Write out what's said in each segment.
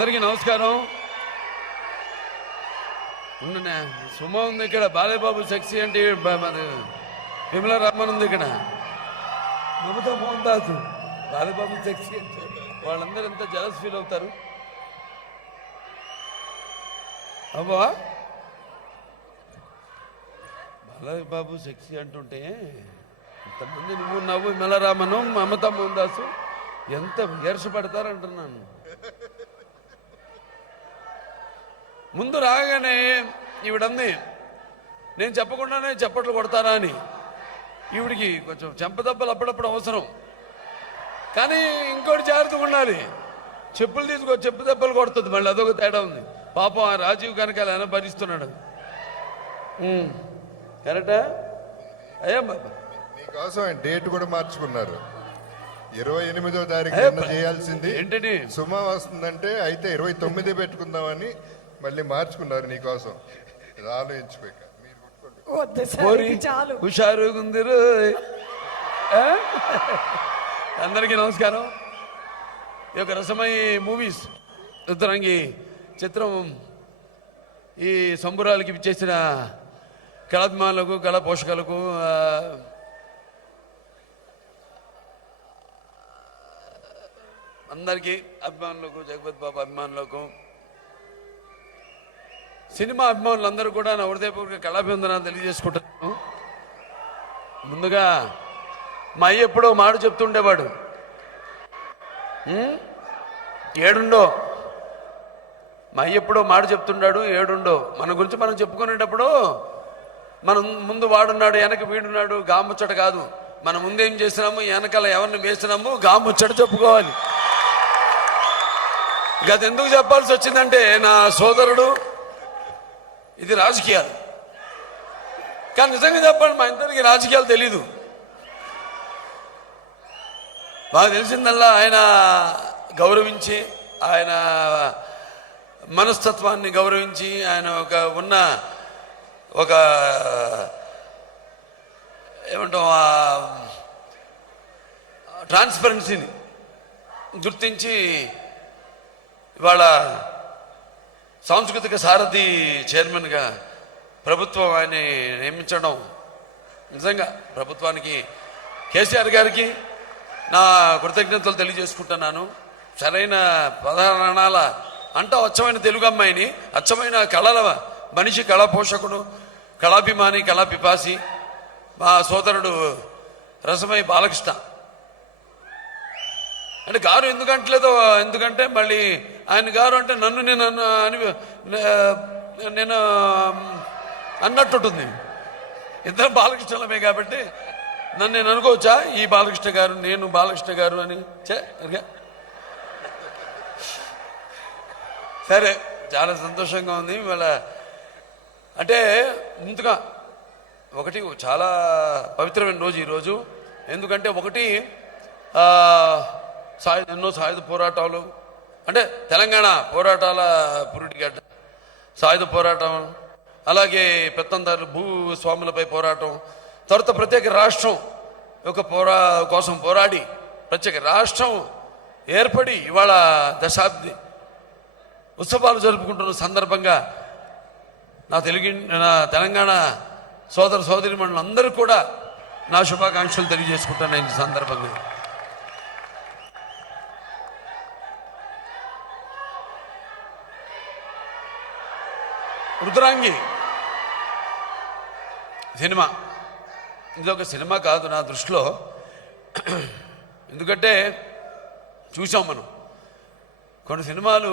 అందరికీ నమస్కారం. ఉన్న సుమ ఉంది ఇక్కడ, బాలేబాబు సెక్సీ అంటే విమల రామన్ ఉంది ఇక్కడ, మమతా మోహన్ దాస్, బాలేబాబు సెక్సీ అంటే వాళ్ళందరూ ఎంత జలస్ ఫీల్ అవుతారు. అబ్బా బాలేబాబు సెక్సీ అంటుంటే ఇంతమంది నువ్వు నవ్వు విమల రామను మమతా మోహన్ దాసు ఎంత విహర్షపడతారంటున్నాను. ముందు రాగానే ఈవిడంది నేను చెప్పకుండానే చప్పట్లు కొడతారా అని. ఈవిడికి కొంచెం చెంపదెబ్బలు అప్పుడప్పుడు అవసరం, కానీ ఇంకోటి జాగ్రత్తగా ఉండాలి. చెప్పులు తీసుకో, చెప్పు దెబ్బలు కొడుతుంది మళ్ళీ, అదొక తేడా ఉంది. పాపం ఆ రాజీవ్ కనకాల ఆయన భరిస్తున్నాడు. కరెక్టా? అయ్యా నీకోసం డేట్ కూడా మార్చుకున్నారు. 28వ తారీఖు చేయాల్సింది ఏంటండి, సుమ వస్తుందంటే అయితే 29 పెట్టుకుందామని మళ్ళీ మార్చుకున్నారు నీకోసం. ఆలోచించుకోక హుషారు గుందిరు. అందరికీ నమస్కారం. ఈ యొక్క రసమై మూవీస్ ఉత్తరంగి చిత్రం ఈ సంబురాలకి ఇచ్చేసిన కళాభిమానులకు, కళా పోషకులకు, అందరికీ అభిమానులకు, జగపతి బాబు అభిమానులకు, సినిమా అభిమానులందరూ కూడా నా హృదయపూర్వక కళాభివందనాలు తెలియజేసుకుంటున్నాను. ముందుగా మా అయ్య ఎప్పుడో మాట చెప్తుండేవాడు, ఏడుండో. మా అయ్య ఎప్పుడో మాట చెప్తుండాడు, ఏడుండో. మన గురించి మనం చెప్పుకునేటప్పుడు మనం ముందు వాడున్నాడు, వెనక వీడున్నాడు, గాముచ్చట కాదు. మన ముందేం చేసినాము, వెనకాల ఎవరిని వేసినాము, గాముచ్చట చెప్పుకోవాలి. గది ఎందుకు చెప్పాల్సి వచ్చిందంటే, నా సోదరుడు, ఇది రాజకీయాలు. కానీ నిజంగా చెప్పండి, మా ఇద్దరికి రాజకీయాలు తెలీదు. బాగా తెలిసిందల్లా ఆయన గౌరవించి, ఆయన మనస్తత్వాన్ని గౌరవించి, ఆయన ఉన్న ఒక ఏమంటాం ట్రాన్స్పరెన్సీని గుర్తించి ఇవాళ సాంస్కృతిక సారథి చైర్మన్గా ప్రభుత్వం ఆయన నియమించడం, నిజంగా ప్రభుత్వానికి, కేసీఆర్ గారికి నా కృతజ్ఞతలు తెలియజేసుకుంటున్నాను. సరైన పదనాల అంట అచ్చమైన తెలుగు అమ్మాయిని, అచ్చమైన కళల మనిషి, కళా పోషకుడు, కళాభిమాని, కళాపిపాసి మా సోదరుడు రసమై బాలకృష్ణ. అంటే గారు ఎందుకంటలేదో, ఎందుకంటే మళ్ళీ ఆయన గారు అంటే నన్ను నేను అన్నట్టుంటుంది. ఇద్దరు బాలకృష్ణలమే కాబట్టి నన్ను నేను అనుకోవచ్చా, ఈ బాలకృష్ణ గారు, నేను బాలకృష్ణ గారు అని. సరే, చాలా సంతోషంగా ఉంది ఇవాళ. అంటే ముందుగా ఒకటి చాలా పవిత్రమైన రోజు ఈరోజు. ఎందుకంటే ఒకటి ఎన్నో సాయుధ పోరాటాలు, అంటే తెలంగాణ పోరాటాల పురుటిగడ్డ, సాయుధ పోరాటం, అలాగే పెత్తందారులు భూస్వాములపై పోరాటం, తర్వాత ప్రత్యేక రాష్ట్రం యొక్క కోసం పోరాడి ప్రత్యేక రాష్ట్రం ఏర్పడి ఇవాళ దశాబ్ది ఉత్సవాలు జరుపుకుంటున్న సందర్భంగా నా తెలంగాణ సోదర సోదరీమణులు అందరూ కూడా నా శుభాకాంక్షలు తెలియజేసుకుంటాను ఈ సందర్భంగా. రుద్రాంగి సినిమా ఇది ఒక సినిమా కాదు నా దృష్టిలో. ఎందుకంటే చూసాం మనం కొన్ని సినిమాలు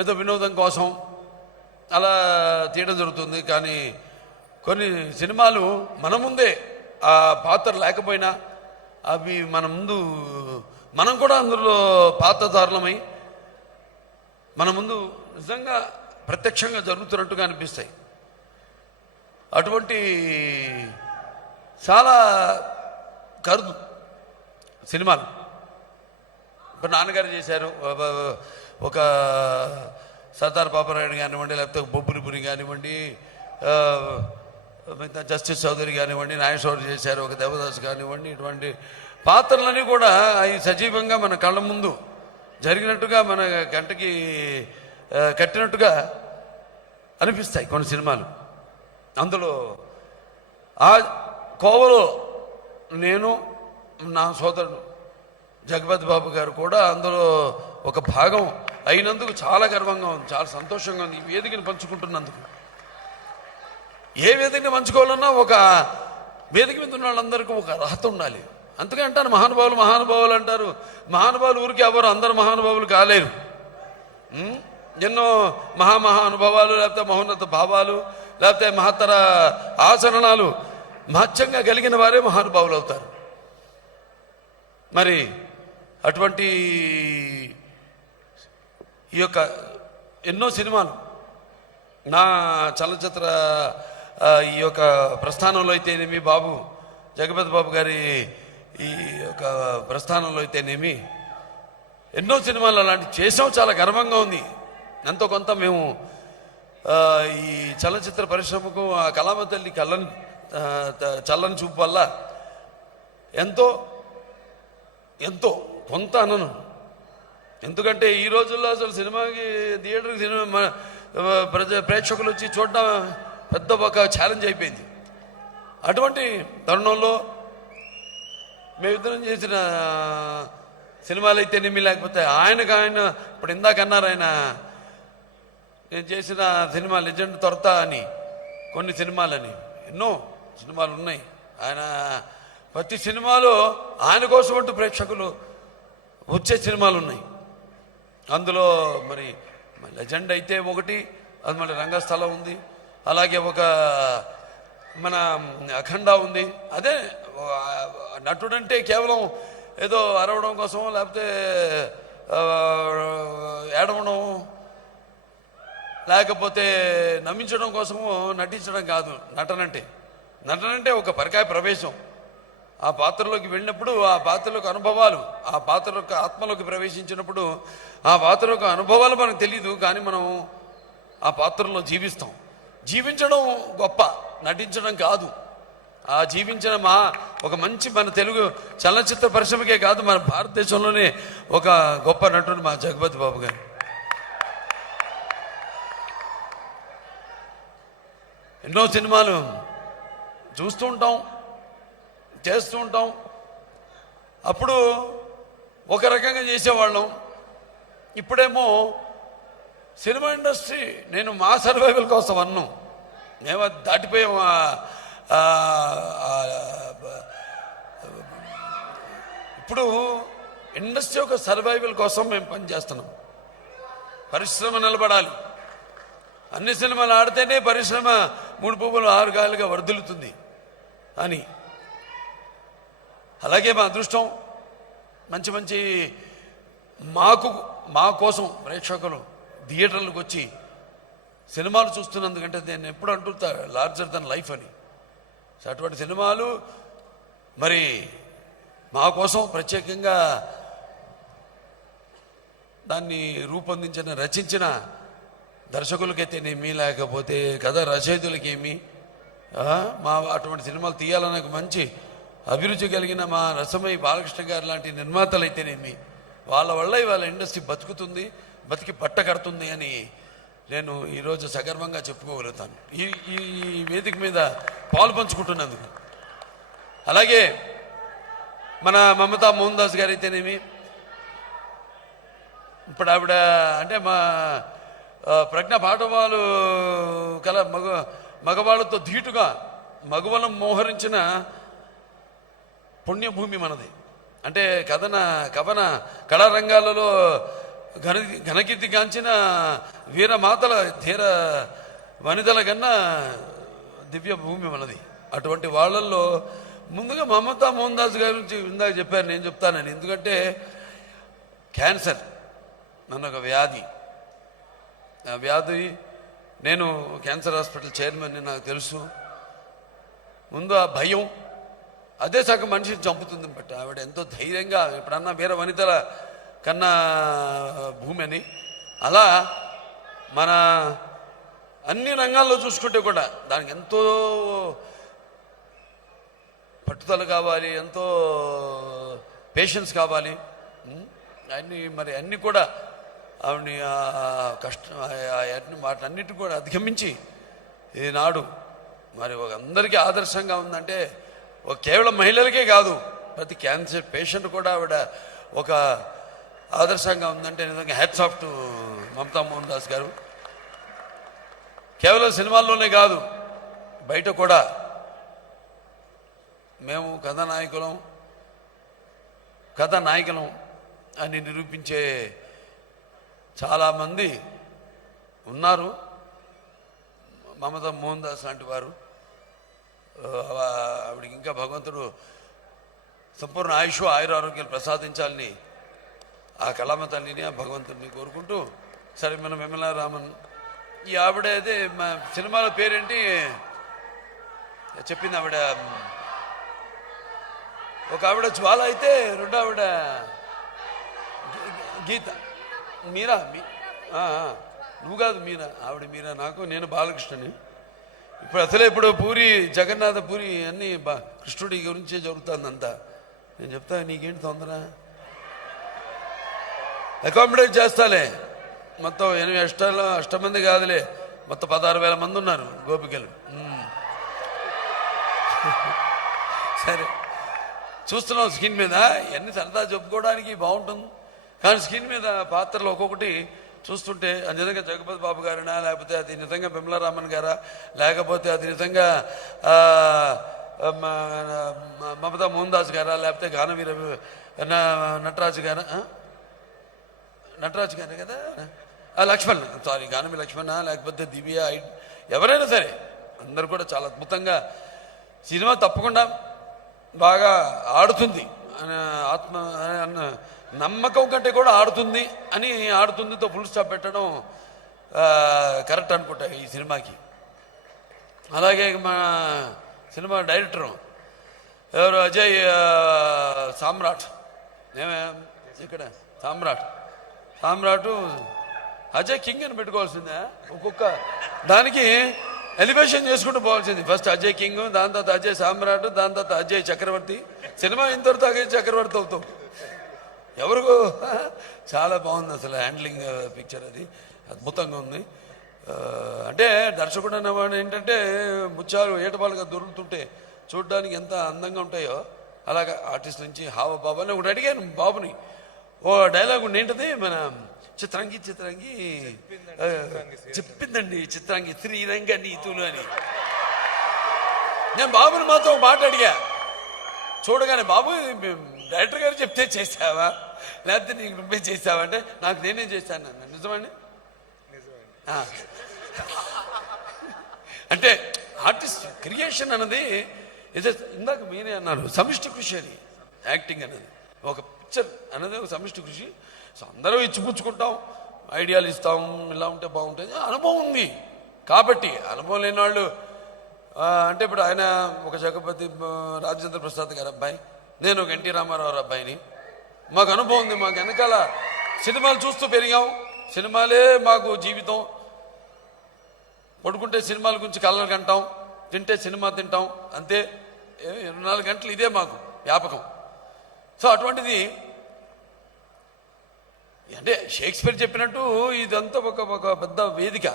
ఏదో వినోదం కోసం అలా తీయడం జరుగుతుంది, కానీ కొన్ని సినిమాలు మన ముందే ఆ పాత్ర లేకపోయినా అవి మన ముందు, మనం కూడా అందులో పాత్రధారులమై మన ముందు నిజంగా ప్రత్యక్షంగా జరుగుతున్నట్టుగా అనిపిస్తాయి. అటువంటి చాలా కరుదు సినిమాలు. ఇప్పుడు నాన్నగారు చేశారు, ఒక సర్దార్ పాపరాయుడు కానివ్వండి, లేకపోతే బొబ్బులిపురి కానివ్వండి, జస్టిస్ చౌదరి కానివ్వండి, నాగేశ్వర చేశారు, ఒక దేవదాస్ కానివ్వండి. ఇటువంటి పాత్రలన్నీ కూడా అవి సజీవంగా మన కళ్ళ ముందు జరిగినట్టుగా మన కంటకి కట్టినట్టుగా అనిపిస్తాయి కొన్ని సినిమాలు. అందులో ఆ కోవలో నేను, నా సోదరుడు జగపతి బాబు గారు కూడా అందులో ఒక భాగం అయినందుకు చాలా గర్వంగా ఉంది, చాలా సంతోషంగా ఉంది. ఈ వేదికను పంచుకుంటున్నందుకు. ఏ వేదికని పంచుకోవాలన్నా ఒక వేదిక మీద ఉన్న వాళ్ళందరికీ ఒక అర్హత ఉండాలి. అందుకే అంటారు మహానుభావులు మహానుభావులు అంటారు. మహానుభావులు ఊరికి ఎవరు అందరు మహానుభావులు కాలేరు. ఎన్నో మహానుభావాలు, లేకపోతే మహోన్నత భావాలు, లేకపోతే మహత్తర ఆచరణాలు మహత్యంగా కలిగిన వారే మహానుభావులు అవుతారు. మరి అటువంటి ఈ యొక్క ఎన్నో సినిమాలు నా చలనచిత్ర ఈ యొక్క ప్రస్థానంలో అయితేనేమి, బాబు జగపతి బాబు గారి ఈ యొక్క ప్రస్థానంలో అయితేనేమి ఎన్నో సినిమాలు అలాంటి చేసాం. చాలా గర్వంగా ఉంది. ఎంతో కొంత మేము ఈ చలనచిత్ర పరిశ్రమకు ఆ కళామ తల్లి చల్లని చూపు వల్ల ఎంతో ఎంతో కొంత అనను. ఎందుకంటే ఈ రోజుల్లో అసలు సినిమాకి థియేటర్కి సినిమా ప్రేక్షకులు వచ్చి చూడడం పెద్ద ఒక ఛాలెంజ్ అయిపోయింది. అటువంటి తరుణంలో మేమిద్దరం చేసిన సినిమాలు అయితేనేమి, లేకపోతే ఆయన ఇప్పుడు ఇందాక అన్నారు ఆయన, నేను చేసిన సినిమా లెజెండ్ తొరత అని కొన్ని సినిమాలని, ఎన్నో సినిమాలు ఉన్నాయి. ఆయన ప్రతి సినిమాలో ఆయన కోసం అంటూ ప్రేక్షకులు వచ్చే సినిమాలు ఉన్నాయి. అందులో మరి లెజెండ్ అయితే ఒకటి, అది మళ్ళీ రంగస్థలం ఉంది, అలాగే ఒక మన అఖండ ఉంది. అదే నటుడంటే కేవలం ఏదో అరవడం కోసం, లేకపోతే ఏడవడం, లేకపోతే నమ్మించడం కోసము నటించడం కాదు నటనంటే ఒక పరకాయ ప్రవేశం. ఆ పాత్రలోకి వెళ్ళినప్పుడు ఆ పాత్రలోకి అనుభవాలు, ఆ పాత్రలోకి ఆత్మలోకి ప్రవేశించినప్పుడు ఆ పాత్రలోకి అనుభవాలు మనకు తెలియదు, కానీ మనం ఆ పాత్రలో జీవిస్తాం. జీవించడం గొప్ప, నటించడం కాదు. ఆ జీవించిన ఒక మంచి మన తెలుగు చలనచిత్ర పరిశ్రమకే కాదు, మన భారతదేశంలోనే ఒక గొప్ప నటుడు మా జగపతి బాబు గారు. ఎన్నో సినిమాలు చూస్తూ ఉంటాం, చేస్తూ ఉంటాం. అప్పుడు ఒక రకంగా చేసేవాళ్ళం. ఇప్పుడేమో సినిమా ఇండస్ట్రీ, నేను మా సర్వైవల్ కోసం అన్నాం, మేము అది దాటిపోయాం. ఇప్పుడు ఇండస్ట్రీ యొక్క సర్వైవల్ కోసం మేము పనిచేస్తున్నాం. పరిశ్రమ నిలబడాలి, అన్ని సినిమాలు ఆడితేనే పరిశ్రమ 3 పువ్వులు 6 కాయలుగా వర్ధిల్లుతుంది అని. అలాగే మా అదృష్టం, మంచి మంచి మా కోసం ప్రేక్షకులు థియేటర్లకు వచ్చి సినిమాలు చూస్తున్నందుకంటే నేను ఎప్పుడు అంటుంటా లార్జర్ దెన్ లైఫ్ అని. సో అటువంటి సినిమాలు మరి మా కోసం ప్రత్యేకంగా దాన్ని రూపొందించిన, రచించిన దర్శకులకైతేనేమి, లేకపోతే కథ రచయితులకేమి, మా అటువంటి సినిమాలు తీయాలనే మంచి అభిరుచి కలిగిన మా రసమయ్య బాలకృష్ణ గారు లాంటి నిర్మాతలు అయితేనేమి, వాళ్ళ వల్ల ఇవాళ ఇండస్ట్రీ బతుకుతుంది, బతికి పట్ట కడుతుంది అని నేను ఈరోజు సగర్వంగా చెప్పుకోగలుగుతాను ఈ వేదిక మీద పాలు పంచుకుంటున్నందుకు. అలాగే మన మమతా మోహన్ దాస్ గారు అయితేనేమి, ఇప్పుడు ఆవిడ అంటే మా ప్రజ్ఞ పాఠవాలు కల మగవాళ్ళతో ధీటుగా మగవలం మోహరించిన పుణ్యభూమి మనది. అంటే కవన కళారంగాలలో ఘనకీర్తి గాంచిన వీరమాతల ధీర వనితల కన్నా దివ్య భూమి మనది. అటువంటి వాళ్ళల్లో ముందుగా మమతా మోహన్ దాస్ గారి గురించి ఇందాక చెప్పారు, నేను చెప్తానని. ఎందుకంటే క్యాన్సర్ నన్ను ఒక వ్యాధి, ఆ వ్యాధి, నేను క్యాన్సర్ హాస్పిటల్ చైర్మన్, నాకు తెలుసు. ముందు ఆ భయం అదే సగం మనిషిని చంపుతుంది. బట్ ఆవిడ ఎంతో ధైర్యంగా, ఇప్పుడన్నా వీర వనితల కన్నా భూమి అని, అలా మన అన్ని రంగాల్లో చూసుకుంటే కూడా దానికి ఎంతో పట్టుదల కావాలి, ఎంతో పేషెన్స్ కావాలి. అన్నీ కూడా ఆవిడని కష్టం వాటన్నిటి కూడా అధిగమించి ఈనాడు మరి అందరికీ ఆదర్శంగా ఉందంటే కేవలం మహిళలకే కాదు, ప్రతి క్యాన్సర్ పేషెంట్ కూడా ఆవిడ ఒక ఆదర్శంగా ఉందంటే నిజంగా hats off to Mamata Mohan Das గారు. కేవలం సినిమాల్లోనే కాదు, బయట కూడా మేము కథానాయకులం అని నిరూపించే చాలామంది ఉన్నారు. మమతా మోహన్ దాస్ లాంటి వారు, ఆవిడికి ఇంకా భగవంతుడు సంపూర్ణ ఆయుష్ ఆయురారోగ్యాలు ప్రసాదించాలని ఆ కళామ తల్లిని ఆ భగవంతుడిని కోరుకుంటూ, సరే మనం విమలా రామన్ ఈ ఆవిడ అయితే మా సినిమాల పేరేంటి చెప్పింది ఆవిడ, ఒక ఆవిడ జ్వాల అయితే రెండో ఆవిడ గీత, మీరా నువ్వు కాదు మీరా, ఆవిడ మీరా, నేను బాలకృష్ణని. ఇప్పుడు పూరి జగన్నాథ పూరి అన్నీ కృష్ణుడి గురించే జరుగుతుందంతా. నేను చెప్తా నీకేంటి తొందర, అకామిడేట్ చేస్తాలే. మొత్తం 8 అష్టమంది కాదులే, మొత్తం 16,000 మంది ఉన్నారు గోపికలు. సరే చూస్తున్నాం స్క్రీన్ మీద, ఇవన్నీ సరదా చెప్పుకోవడానికి బాగుంటుంది, కానీ స్క్రీన్ మీద పాత్రలు ఒక్కొక్కటి చూస్తుంటే అది నిజంగా జగపతి బాబు గారినా, లేకపోతే అది నిజంగా బిమలా రామన్ గారా, లేకపోతే అది నిజంగా మమతా మోహన్ దాస్ గారా, లేకపోతే గానవీర నటరాజు గారే కదా, లక్ష్మణ్, సారీ గానవి లక్ష్మణ, లేకపోతే దివ్య, ఎవరైనా సరే అందరూ కూడా చాలా అద్భుతంగా సినిమా తప్పకుండా బాగా ఆడుతుంది అన్న నమ్మకం కంటే కూడా ఆడుతుందితో ఫుల్ స్టాప్ పెట్టడం కరెక్ట్ అనుకుంటా ఈ సినిమాకి. అలాగే మన సినిమా డైరెక్టరు ఎవరు, అజయ్ సామ్రాట్, ఇక్కడ సామ్రాట్ అజయ్ కింగ్ అని పెట్టుకోవాల్సిందే, ఒక్కొక్క దానికి ఎలివేషన్ చేసుకుంటూ పోవాల్సింది. ఫస్ట్ అజయ్ కింగ్, దాని తర్వాత అజయ్ సామ్రాట్, దాని తర్వాత అజయ్ చక్రవర్తి. సినిమా ఇంతవరకు అజయ్ చక్రవర్తి అవుతాం. ఎవరికో చాలా బాగుంది అసలు హ్యాండ్లింగ్ పిక్చర్, అది అద్భుతంగా ఉంది. అంటే దర్శకుడు అన్నవాడు ఏంటంటే ముత్యాలు ఏటపాలుగా దొరుకుతుంటే చూడడానికి ఎంత అందంగా ఉంటాయో అలాగా ఆర్టిస్ట్ నుంచి హావబాబు అని ఒకటి అడిగాను బాబుని, ఓ డైలాగ్ ఉండి ఏంటది, మన చిత్రాంగి చెప్పిందండి చిత్రాంగి శ్రీరంగ నీతులు అని. నేను బాబుని మాత్రం ఒక మాట అడిగా చూడగానే, బాబు డైరెక్టర్ గారు చెప్తే చేసావా లేకపోతే నీకు నువ్వే చేసావా అంటే, నాకు నేనేం చేశాను అన్న. నిజమండి, అంటే ఆర్టిస్ట్ క్రియేషన్ అన్నది ఇందాక మీరే అన్నారు సమిష్టి కృషి అని. యాక్టింగ్ అనేది ఒక పిక్చర్ అనేది ఒక సమిష్టి కృషి. సో అందరూ ఇచ్చిపుచ్చుకుంటాం, ఐడియాలు ఇస్తాం, ఇలా ఉంటే బాగుంటుంది, అనుభవం ఉంది కాబట్టి. అనుభవం లేని వాళ్ళు అంటే ఇప్పుడు ఆయన ఒక జగపతి రాజేంద్ర ప్రసాద్ గారి అబ్బాయి, నేను ఒక ఎన్టీ రామారావు అబ్బాయిని, మాకు అనుభవం ఉంది, మాకు వెనకాల సినిమాలు చూస్తూ పెరిగాం, సినిమాలే మాకు జీవితం. పడుకుంటే సినిమాల గురించి కలలు కంటాం, తింటే సినిమా తింటాం, అంతే. 24 గంటలు ఇదే మాకు వ్యాపకం. సో అటువంటిది అంటే షేక్స్పియర్ చెప్పినట్టు ఇదంతా ఒక పెద్ద వేదిక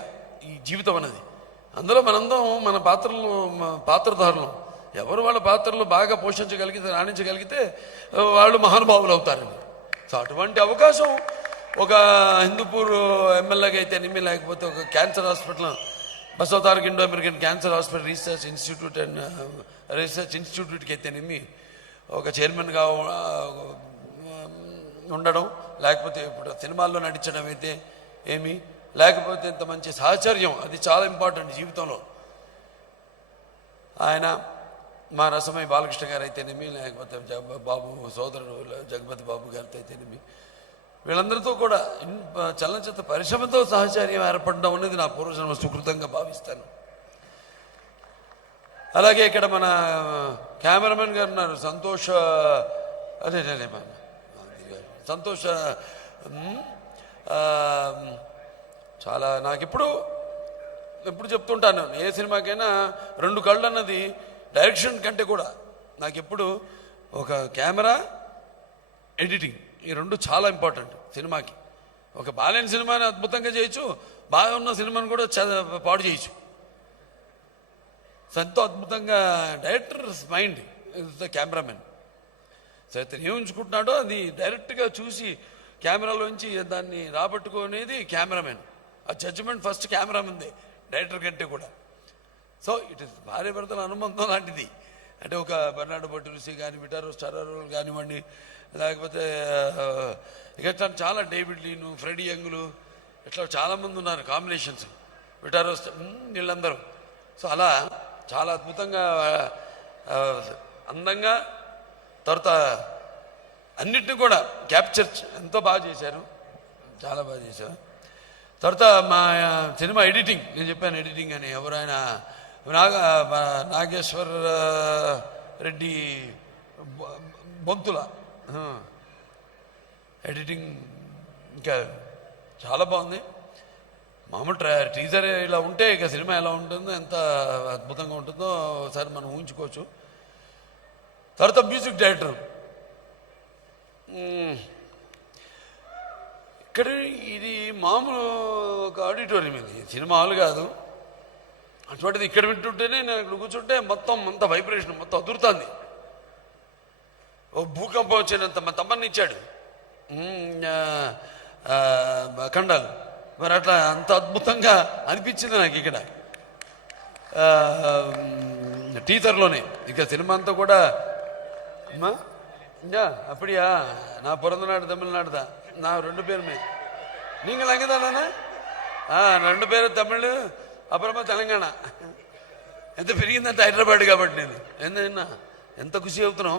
ఈ జీవితం అనేది. అందులో మనందరం మన పాత్రధారులు ఎవరు వాళ్ళ పాత్రలు బాగా పోషించగలిగితే, రాణించగలిగితే వాళ్ళు మహానుభావులు అవుతారండి. సో అటువంటి అవకాశం ఒక హిందూపూర్ ఎమ్మెల్యేగా అయితేనేమి, లేకపోతే ఒక cancer hospital Basavataraka Indo American cancer hospital research ఇన్స్టిట్యూట్కి అయితేనేమి ఒక చైర్మన్గా ఉండడం, లేకపోతే ఇప్పుడు సినిమాల్లో నటించడం అయితే ఏమి, లేకపోతే ఇంత మంచి సాహచర్యం, అది చాలా ఇంపార్టెంట్ జీవితంలో. ఆయన మా రసమై బాలకృష్ణ గారు అయితేనేమి, లేకపోతే బాబు సోదరుడు జగపతి బాబు గారితో అయితేనేమి, వీళ్ళందరితో కూడా చలనచిత్ర పరిశ్రమతో సహచర్యం ఏర్పడడం అనేది నా పూర్వజన్మ సుకృతంగా భావిస్తాను. అలాగే ఇక్కడ మన కెమెరామెన్ గారు ఉన్నారు సంతోష్, సంతోష్ చాలా నాకు ఎప్పుడు చెప్తుంటాను, ఏ సినిమాకైనా 2 కళ్ళు అన్నది డైరెక్షన్ కంటే కూడా నాకు ఎప్పుడు ఒక కెమెరా, ఎడిటింగ్ ఈ రెండు చాలా ఇంపార్టెంట్ సినిమాకి. ఒక బాలేని సినిమాని అద్భుతంగా చేయొచ్చు, బాగా ఉన్న సినిమాని కూడా పాడు చేయొచ్చు. సో ఎంతో అద్భుతంగా directors mind is the cameraman. So ఇతను ఏం ఉంచుకుంటున్నాడో అది డైరెక్ట్గా చూసి కెమెరాలోంచి దాన్ని రాబట్టుకునేది కెమెరామెన్. ఆ జడ్జిమెంట్ ఫస్ట్ కెమెరామెన్ది డైరెక్టర్ కంటే కూడా. సో ఇట్ ఇస్ భార్య భర్తల అనుబంధం లాంటిది. అంటే ఒక బెర్నార్డో బర్టలుసి కానీ, విటారో స్టారారో కానివ్వండి, లేకపోతే ఇట్లా చాలా డేవిడ్ లీను, ఫ్రెడీ యంగులు, ఇట్లా చాలామంది ఉన్నారు కాంబినేషన్స్, విటారో వీళ్ళందరూ. సో అలా చాలా అద్భుతంగా అందంగా తర్వాత అన్నిటిని కూడా క్యాప్చర్ ఎంతో బాగా చేశారు, చాలా బాగా చేశారు. తర్వాత మా సినిమా ఎడిటింగ్, నేను చెప్పాను ఎడిటింగ్ అని, ఎవరైనా నాగేశ్వర రెడ్డి బొంతుల ఎడిటింగ్ ఇంకా చాలా బాగుంది. మామూలు టీజర్ ఇలా ఉంటే ఇక సినిమా ఎలా ఉంటుందో, ఎంత అద్భుతంగా ఉంటుందో ఒకసారి మనం ఊహించుకోవచ్చు. తర్వాత మ్యూజిక్ డైరెక్టర్ ఇక్కడ ఇది మామూలు ఒక ఆడిటోరియం, ఇది సినిమా హాల్ కాదు. అటువంటిది ఇక్కడ వింటుంటేనే నేను ఇక్కడ కూర్చుంటే మొత్తం అంత వైబ్రేషన్ మొత్తం అదురుతుంది. ఓ భూకంపం వచ్చినంత మా తమ్మని ఇచ్చాడు ఖండాలు. మరి అట్లా అంత అద్భుతంగా అనిపించింది నాకు ఇక్కడ టీజర్లోనే. ఇక సినిమా అంతా కూడా அப்படியா, நான் பிறந்த நாடு தமிழ்நாடு தான், நான் 2 பேருமே. நீங்கள் அங்கே தானே? 2 பேரும் தமிழ், అప్పుడమ్మా తెలంగాణ. ఎంత పెరిగిందంటే హైదరాబాద్ కాబట్టి నేను ఎంత ఖుషి అవుతున్నాం.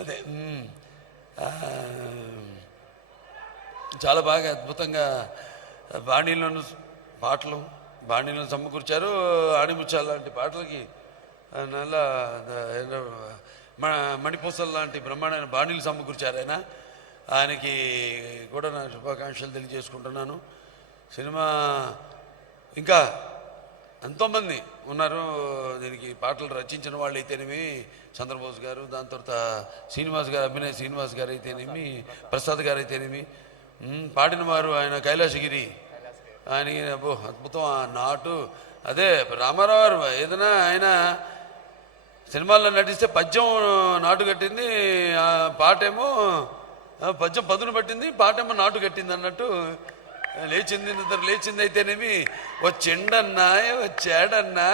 అదే చాలా బాగా అద్భుతంగా బాణీలను పాటలు బాణీలను సమకూర్చారు. ఆణిముత్యాల లాంటి పాటలకి నల్ల మణిపూసల్ లాంటి బ్రహ్మాండమైన బాణీలు సమకూర్చారు ఆయనకి కూడా నా శుభాకాంక్షలు తెలియజేసుకుంటున్నాను. సినిమా ఇంకా ఎంతోమంది ఉన్నారు దీనికి పాటలు రచించిన వాళ్ళు అయితేనేమి, చంద్రబోస్ గారు, దాని తర్వాత శ్రీనివాస్ గారు, అభినయ్ శ్రీనివాస్ గారు అయితేనేమి, ప్రసాద్ గారు అయితేనేమి, పాడిన వారు ఆయన కైలాసగిరి, ఆయనకి అద్భుతం ఆ నాటు. అదే రామారావు గారు ఏదైనా ఆయన సినిమాల్లో నటిస్తే పద్యం నాటు కట్టింది, పాటేమో పద్యం పదును పట్టింది, పాటేమో నాటు కట్టింది అన్నట్టు. లేచింది నిద్ర లేచింది అయితేనేమి, వచ్చిండన్నా వచ్చాడన్నా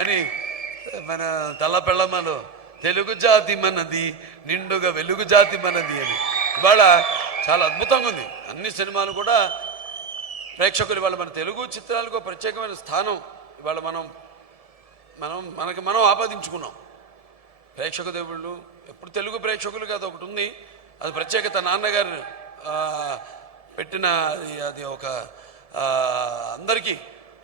అని మన తల్లపెళ్ళమ్మలో తెలుగు జాతి మనది నిండుగా వెలుగు జాతి మనది అని ఇవాళ చాలా అద్భుతంగా ఉంది. అన్ని సినిమాలు కూడా ప్రేక్షకులు ఇవాళ మన తెలుగు చిత్రాలకు ప్రత్యేకమైన స్థానం ఇవాళ మనం ఆపాదించుకున్నాం. ప్రేక్షక దేవుళ్ళు ఎప్పుడు తెలుగు ప్రేక్షకులు కాదు ఒకటి ఉంది, అది ప్రత్యేకత. నాన్నగారు పెట్టిన అది ఒక అందరికీ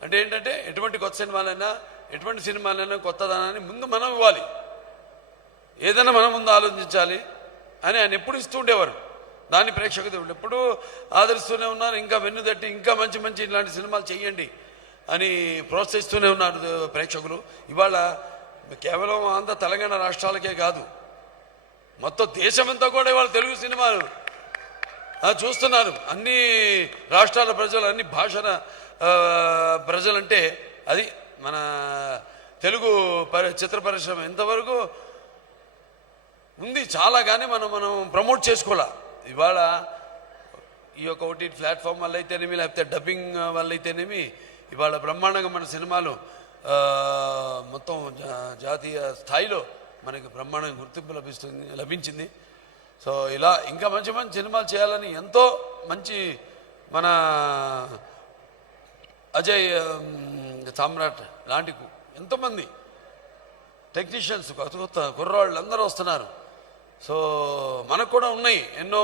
అంటే ఏంటంటే ఎటువంటి కొత్త సినిమాలైనా ఎటువంటి సినిమాలైనా కొత్తదనాన్ని ముందు మనం ఇవ్వాలి, ఏదైనా మనం ముందు ఆలోచించాలి అని ఆయన ఎప్పుడు ఇస్తూ ఉండేవారు. దాన్ని ప్రేక్షక దేవుళ్ళు ఎప్పుడూ ఆదరిస్తూనే ఉన్నారు. ఇంకా వెన్నుదట్టి ఇంకా మంచి మంచి ఇలాంటి సినిమాలు చేయండి అని ప్రోత్సహిస్తూనే ఉన్నారు ప్రేక్షకులు. ఇవాళ కేవలం ఆంధ్ర తెలంగాణ రాష్ట్రాలకే కాదు, మొత్తం దేశమంతా కూడా ఇవాళ తెలుగు సినిమాలు చూస్తున్నారు. అన్ని రాష్ట్రాల ప్రజలు, అన్ని భాషల ప్రజలంటే అది మన తెలుగు చిత్ర పరిశ్రమ ఎంతవరకు ఉంది చాలా, కానీ మనం ప్రమోట్ చేసుకోవాలా. ఇవాళ ఈ యొక్క ఒకటి ప్లాట్ఫామ్ వల్ల అయితేనేమి, లేకపోతే డబ్బింగ్ వల్ల అయితేనేమి ఇవాళ బ్రహ్మాండంగా మన సినిమాలు మొత్తం జాతీయ స్థాయిలో మనకి బ్రహ్మాండంగా గుర్తింపు లభించింది. సో ఇలా ఇంకా మంచి మంచి సినిమాలు చేయాలని ఎంతో మంచి మన అజయ్ సామ్రాట్ లాంటి ఎంతోమంది టెక్నీషియన్స్ కొత్త కొత్త కుర్రాళ్ళు అందరూ వస్తున్నారు. సో మనకు కూడా ఉన్నాయి ఎన్నో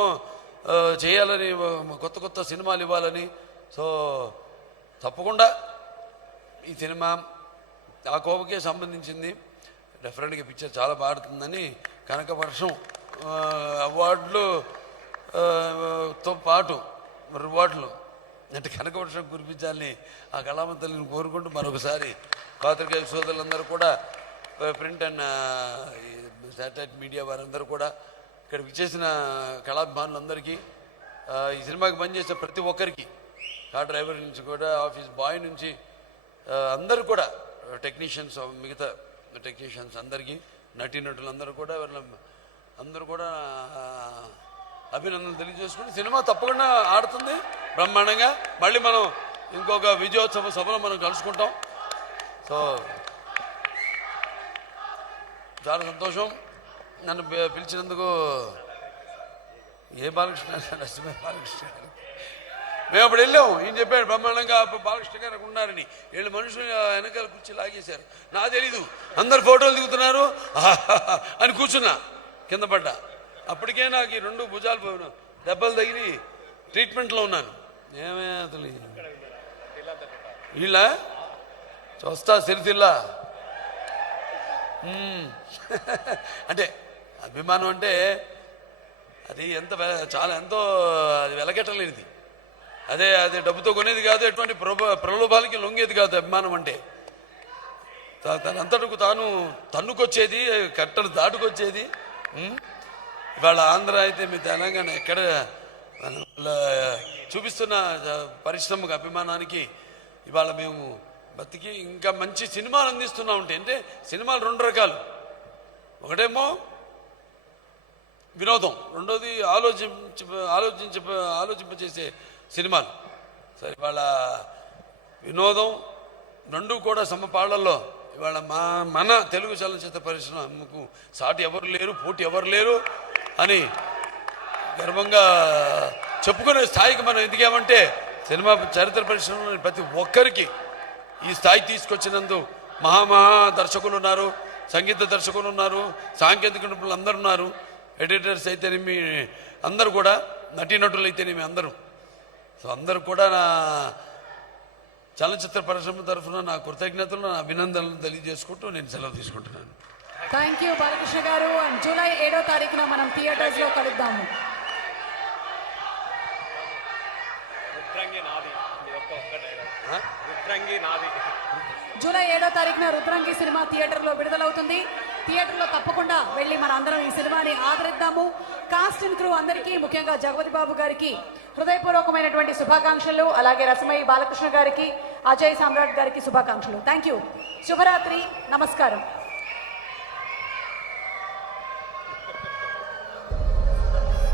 చేయాలని, కొత్త కొత్త సినిమాలు ఇవ్వాలని. సో తప్పకుండా ఈ సినిమా ఆ కోవకే సంబంధించింది. డెఫినెట్గా పిక్చర్ చాలా బాగుంటుందని కనకవర్షం అవార్డులతో పాటు రివార్డులు అంటే కనకవర్షం కురిపించాలని ఆ కళామంతల్ని కోరుకుంటూ మరొకసారి పాత్రికేయ సోదరులందరూ కూడా ప్రింట్ అండ్ శాటిలైట్ మీడియా వారందరూ కూడా ఇక్కడ విచ్చేసిన కళాభిమానులందరికీ ఈ సినిమాకి పనిచేసే ప్రతి ఒక్కరికి కార్ డ్రైవర్ నుంచి కూడా ఆఫీస్ బాయ్ నుంచి అందరూ కూడా టెక్నీషియన్స్ మిగతా టెక్నీషియన్స్ అందరికీ నటీనటులందరూ కూడా అందరూ కూడా అభినందనలు తెలియజేసుకుని సినిమా తప్పకుండా ఆడుతుంది బ్రహ్మాండంగా. మళ్ళీ మనం ఇంకొక విజయోత్సవ సభలో మనం కలుసుకుంటాం. సో చాలా సంతోషం నన్ను పిలిచినందుకు. ఏ బాలకృష్ణ నరసింహ బాలకృష్ణ గారు మేము అప్పుడు వెళ్ళాము. ఈయన చెప్పాడు బ్రహ్మాండంగా బాలకృష్ణ గారు ఉన్నారని. వీళ్ళు మనుషులు వెనకాల కూర్చి లాగేశారు. నాకు తెలీదు, అందరు ఫోటోలు దిగుతున్నారు అని కూర్చున్నా, కింద పడ్డా. అప్పటికే నాకు ఈ 2 భుజాలు దెబ్బలు తగిలి ట్రీట్మెంట్లో ఉన్నాను. ఏమే అసలు వీళ్ళ చూస్తా సిరితిల్లా అంటే అభిమానం అంటే అది చాలా ఎంతో అది వెలగట్టలేనిది. అదే డబ్బుతో కొనేది కాదు, ఎటువంటి ప్రలోభాలకి లొంగేది కాదు. అభిమానం అంటే తనంతటకు తాను తన్నుకొచ్చేది, కట్టలు దాటుకొచ్చేది. ఇవాళ ఆంధ్ర అయితే మీ తెలంగాణ ఎక్కడ చూపిస్తున్న పరిశ్రమకు అభిమానానికి ఇవాళ మేము బతికి ఇంకా మంచి సినిమాలు అందిస్తున్నా ఉంటే. అంటే సినిమాలు 2 రకాలు, ఒకటేమో వినోదం, రెండోది ఆలోచింపచేసే సినిమాలు. సరే ఇవాళ వినోదం 2 కూడా సమపాళ్లలో ఇవాళ మన తెలుగు చలనచిత్ర పరిశ్రమకు సాటి ఎవరు లేరు, పోటీ ఎవరు లేరు అని గర్వంగా చెప్పుకునే స్థాయికి మనం ఎదిగామంటే సినిమా చరిత్ర పరిశ్రమలో ప్రతి ఒక్కరికి ఈ స్థాయి తీసుకొచ్చినందుకు మహా దర్శకులు ఉన్నారు, సంగీత దర్శకులు ఉన్నారు, సాంకేతిక నిపుణులు అందరు ఉన్నారు, ఎడిటర్స్ అయితేనేమి అందరూ కూడా, నటీనటులు అయితేనేమి అందరూ. సో అందరూ కూడా నా చలనచిత్ర పరిశ్రమ తరఫున నా కృతజ్ఞతలు, నా అభినందనలు తెలియజేసుకుంటూ నేను సెలవు తీసుకుంటున్నాను. థ్యాంక్ యూ బాలకృష్ణ గారు. జూలై 7వ తారీఖున మనం థియేటర్స్లో కలుద్దాము. జూలై 7వ తారీఖున రుద్రంగి సినిమా థియేటర్లో విడుదలవుతుంది. థియేటర్లో తప్పకుండా వెళ్ళి మన అందరం ఈ సినిమాని ఆదరిద్దాము. కాస్ట్ అండ్ క్రూ అందరికీ, ముఖ్యంగా జగపతి బాబు గారికి హృదయపూర్వకమైనటువంటి శుభాకాంక్షలు. అలాగే రసమయ్య బాలకృష్ణ గారికి, అజయ్ సామ్రాట్ గారికి శుభాకాంక్షలు. Thank you. శుభరాత్రి, నమస్కారం.